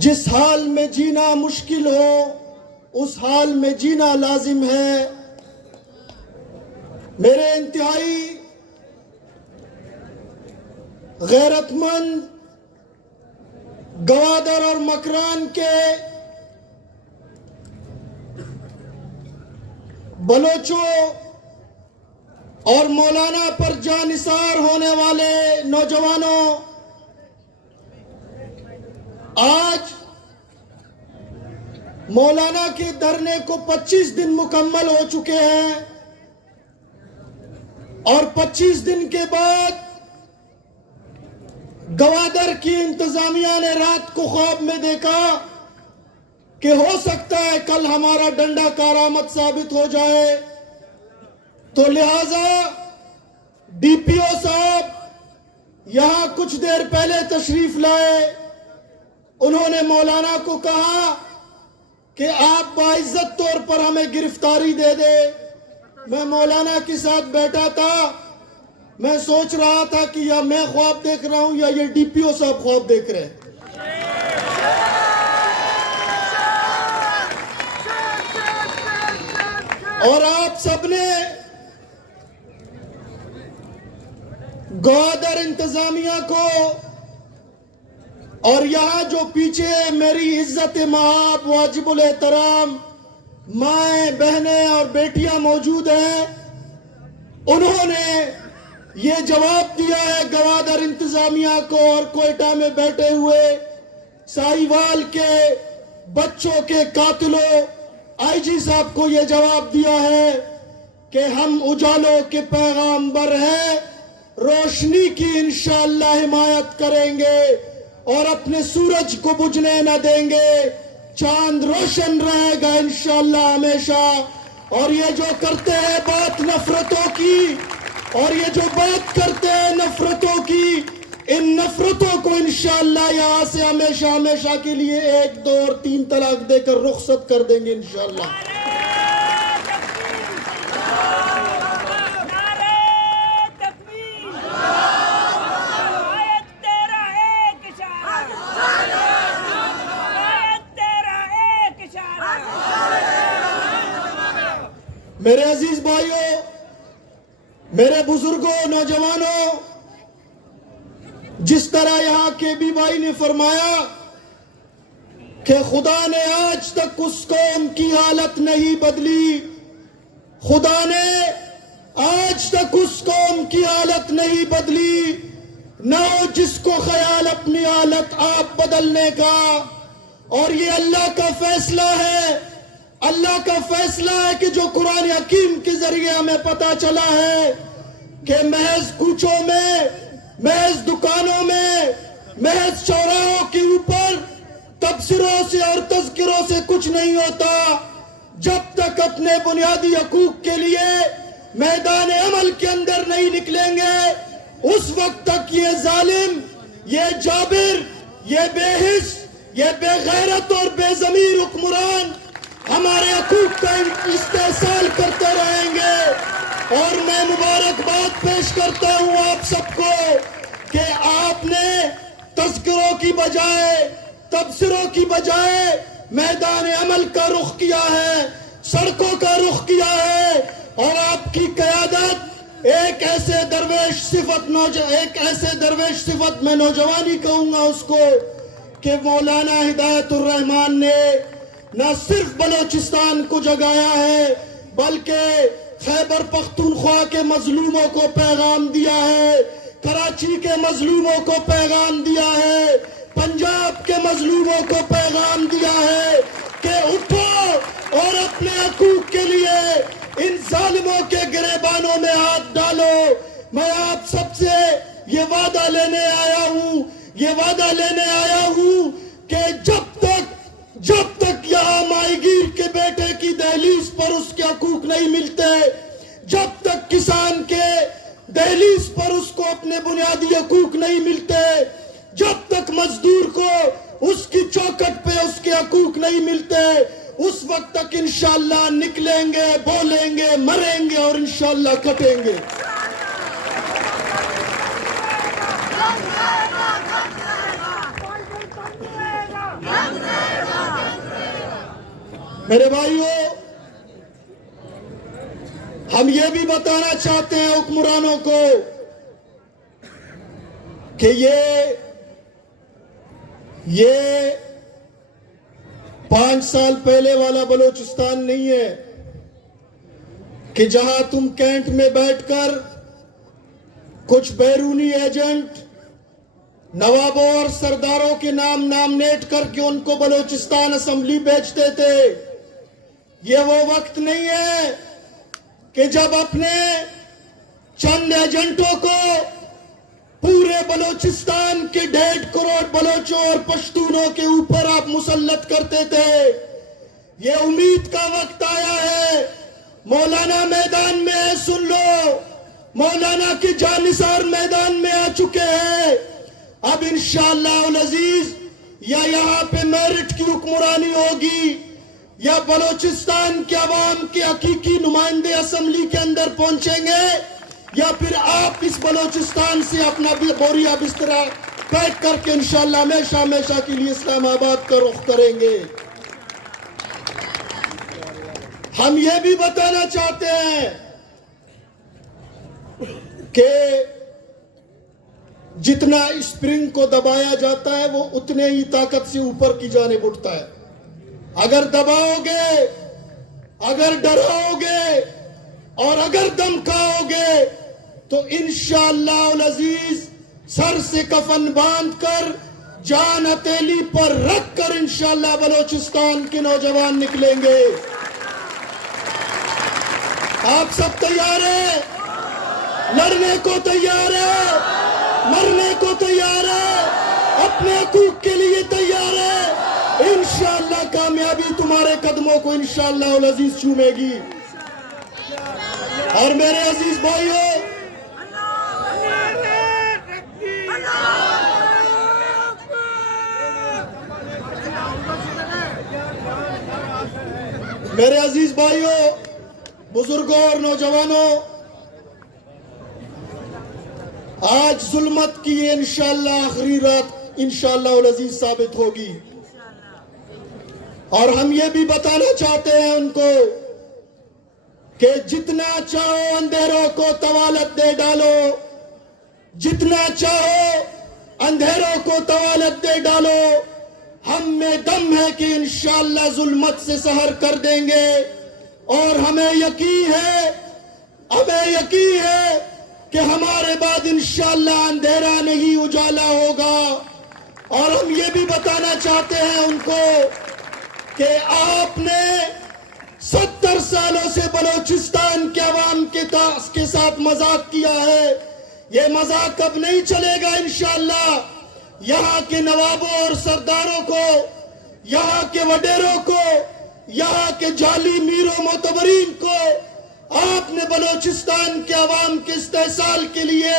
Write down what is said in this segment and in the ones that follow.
جس حال میں جینا مشکل ہو اس حال میں جینا لازم ہے۔ میرے انتہائی غیرت مند گوادر اور مکران کے بلوچوں اور مولانا پر جانثار ہونے والے نوجوانوں، آج مولانا کے دھرنے کو 25 دن مکمل ہو چکے ہیں، اور 25 دن کے بعد گوادر کی انتظامیہ نے رات کو خواب میں دیکھا کہ ہو سکتا ہے کل ہمارا ڈنڈا کارآمد ثابت ہو جائے، تو لہذا ڈی پی او صاحب یہاں کچھ دیر پہلے تشریف لائے۔ انہوں نے مولانا کو کہا کہ آپ باعزت طور پر ہمیں گرفتاری دے دے۔ میں مولانا کے ساتھ بیٹھا تھا، میں سوچ رہا تھا کہ یا میں خواب دیکھ رہا ہوں یا یہ ڈی پی او صاحب خواب دیکھ رہے ہیں۔ اور آپ سب نے گوادر انتظامیہ کو اور یہاں جو پیچھے میری عزت مآب واجب الاحترام مائیں بہنیں اور بیٹیاں موجود ہیں، انہوں نے یہ جواب دیا ہے گوادر انتظامیہ کو اور کوئٹہ میں بیٹھے ہوئے ساہیوال کے بچوں کے قاتلوں آئی جی صاحب کو یہ جواب دیا ہے کہ ہم اجالوں کے پیغامبر ہیں، روشنی کی انشاءاللہ حمایت کریں گے اور اپنے سورج کو بجھنے نہ دیں گے، چاند روشن رہے گا انشاءاللہ ہمیشہ۔ اور یہ جو کرتے ہیں بات نفرتوں کی، اور یہ جو بات کرتے ہیں نفرتوں کی، ان نفرتوں کو انشاءاللہ یہاں سے ہمیشہ ہمیشہ کے لیے 1 2 اور 3 طلاق دے کر رخصت کر دیں گے انشاءاللہ۔ میرے عزیز بھائیوں، میرے بزرگوں، نوجوانوں، جس طرح یہاں کے بی بھائی نے فرمایا کہ خدا نے آج تک اس قوم کی حالت نہیں بدلی، خدا نے آج تک اس قوم کی حالت نہیں بدلی، نہ ہو جس کو خیال اپنی حالت آپ بدلنے کا۔ اور یہ اللہ کا فیصلہ ہے، اللہ کا فیصلہ ہے کہ جو قرآن حکیم کے ذریعے ہمیں پتا چلا ہے کہ محض کوچوں میں، محض دکانوں میں، محض چوراہوں کے اوپر تبصروں سے اور تذکروں سے کچھ نہیں ہوتا۔ جب تک اپنے بنیادی حقوق کے لیے میدان عمل کے اندر نہیں نکلیں گے، اس وقت تک یہ ظالم، یہ جابر، یہ بے حس، یہ بے غیرت اور بے ضمیر حکمران ہمارے حقوق کا استحصال کرتے رہیں گے۔ اور میں مبارکباد پیش کرتا ہوں آپ سب کو کہ آپ نے تذکروں کی بجائے، تبصروں کی بجائے میدان عمل کا رخ کیا ہے، سڑکوں کا رخ کیا ہے، اور آپ کی قیادت ایک ایسے درویش صفت میں نوجوانی کہوں گا اس کو کہ مولانا ہدایت الرحمان نے نہ صرف بلوچستان کو جگایا ہے بلکہ خیبر پختونخوا کے مظلوموں کو پیغام دیا ہے، کراچی کے مظلوموں کو پیغام دیا ہے، پنجاب کے مظلوموں کو پیغام دیا ہے کہ اٹھو اور اپنے حقوق کے لیے ان ظالموں کے گریبانوں میں ہاتھ ڈالو۔ میں آپ سب سے یہ وعدہ لینے آیا ہوں کہ جب تک یہاں ماہی گیر کے بیٹے کی دہلیز پر اس کے حقوق نہیں ملتے، جب تک کسان کے دہلیز پر اس کو اپنے بنیادی حقوق نہیں ملتے، جب تک مزدور کو اس کی چوکٹ پہ اس کے حقوق نہیں ملتے، اس وقت تک انشاءاللہ نکلیں گے، بولیں گے، مریں گے اور انشاءاللہ کٹیں گے۔ میرے بھائیوں، ہم یہ بھی بتانا چاہتے ہیں حکمرانوں کو کہ یہ 5 سال پہلے والا بلوچستان نہیں ہے کہ جہاں تم کینٹ میں بیٹھ کر کچھ بیرونی ایجنٹ نوابوں اور سرداروں کے نام نامنیٹ کر کے ان کو بلوچستان اسمبلی بھیجتے تھے۔ یہ وہ وقت نہیں ہے کہ جب اپنے چند ایجنٹوں کو پورے بلوچستان کے 1.5 کروڑ بلوچوں اور پشتونوں کے اوپر آپ مسلط کرتے تھے۔ یہ امید کا وقت آیا ہے۔ مولانا میدان میں ہے، سن لو، مولانا کی جانثار میدان میں آ چکے ہیں۔ اب انشاءاللہ العزیز یا یہاں پہ میرٹ کی حکمرانی ہوگی یا بلوچستان کے عوام کے حقیقی نمائندے اسمبلی کے اندر پہنچیں گے، یا پھر آپ اس بلوچستان سے اپنا بوریا بسترا پیک کر کے انشاءاللہ ہمیشہ ہمیشہ کے لیے اسلام آباد کا رخ کریں گے۔ ہم یہ بھی بتانا چاہتے ہیں کہ جتنا اسپرنگ کو دبایا جاتا ہے وہ اتنے ہی طاقت سے اوپر کی جانب اٹھتا ہے۔ اگر دباؤ گے، اگر ڈراؤ گے اور اگر دمکاؤ گے تو انشاءاللہ العزیز سر سے کفن باندھ کر جان ہتھیلی پر رکھ کر انشاءاللہ بلوچستان کے نوجوان نکلیں گے۔ آپ سب تیار ہیں؟ لڑنے کو تیار ہے؟ مرنے کو تیار ہے؟ اپنے حقوق کے لیے تیار ہے؟ انشاءاللہ کامیابی تمہارے قدموں کو انشاءاللہ العزیز چومے گی۔ اور میرے عزیز بھائیوں، میرے عزیز بھائیوں، بزرگوں اور نوجوانوں، آج ظلمت کی انشاءاللہ آخری رات انشاءاللہ العزیز ثابت ہوگی، اور ہم یہ بھی بتانا چاہتے ہیں ان کو کہ جتنا چاہو اندھیروں کو طوالت دے ڈالو، جتنا چاہو اندھیروں کو طوالت دے ڈالو، ہم میں دم ہے کہ انشاءاللہ ظلمت سے سحر کر دیں گے۔ اور ہمیں یقین ہے کہ ہمارے بعد انشاءاللہ اندھیرا نہیں اجالا ہوگا۔ اور ہم یہ بھی بتانا چاہتے ہیں ان کو کہ آپ نے 70 سالوں سے بلوچستان کے عوام کے ساتھ مذاق کیا ہے، یہ مذاق اب نہیں چلے گا انشاءاللہ۔ یہاں کے نوابوں اور سرداروں کو، یہاں کے وڈیروں کو، یہاں کے جعلی میر و معتبرین کو آپ نے بلوچستان کے عوام کے استحصال کے لیے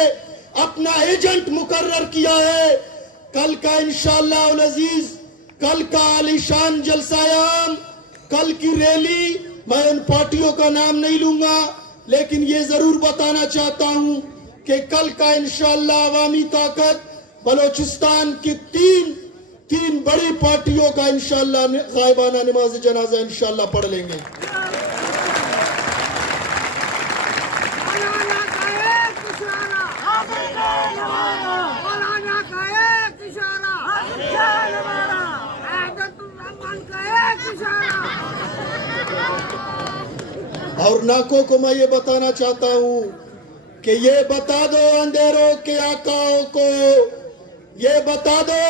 اپنا ایجنٹ مقرر کیا ہے۔ کل کا انشاءاللہ العزیز، کل کا عالی شان جلسہ عام، کل کی ریلی، میں ان پارٹیوں کا نام نہیں لوں گا، لیکن یہ ضرور بتانا چاہتا ہوں کہ کل کا انشاءاللہ عوامی طاقت بلوچستان کی تین بڑی پارٹیوں کا انشاءاللہ غائبانہ نماز جنازہ انشاءاللہ پڑھ لیں گے۔ اور ناکوں کو میں یہ بتانا چاہتا ہوں کہ یہ بتا دو اندھیروں کے آقاؤں کو، یہ بتا دو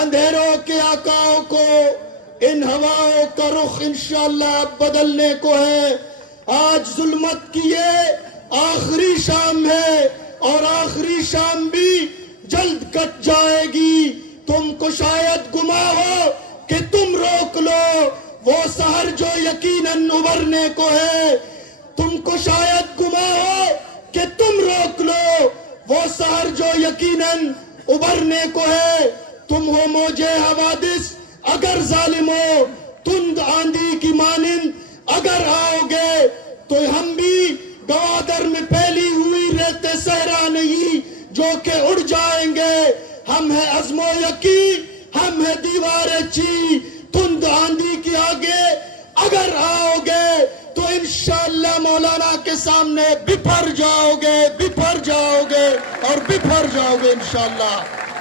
اندھیروں کے آقاؤں کو، ان ہواؤں کا رخ انشاءاللہ اب بدلنے کو ہے۔ آج ظلمت کی یہ آخری شام ہے، اور آخری شام بھی جلد کٹ جائے گی۔ تم کو شاید گما ہو کہ تم روک لو وہ سحر جو یقیناً ابھرنے کو ہے، تم کو شاید گما ہو کہ تم روک لو وہ سحر جو یقیناً ابھرنے کو ہے۔ تم ہو موجے حوادث اگر ظالم ہو، تند آندھی کی مانند اگر آؤ گے تو ہم بھی گوادر میں پھیلی ہوئی ریت صحرا نہیں جو کہ اڑ جائیں گے۔ ہم ہے عزم و یقین، ہم ہے دیوار چی، تند آندھی کے آگے اگر آؤ گے تو انشاءاللہ مولانا کے سامنے بپھر جاؤ گے اور بپھر جاؤ گے انشاءاللہ.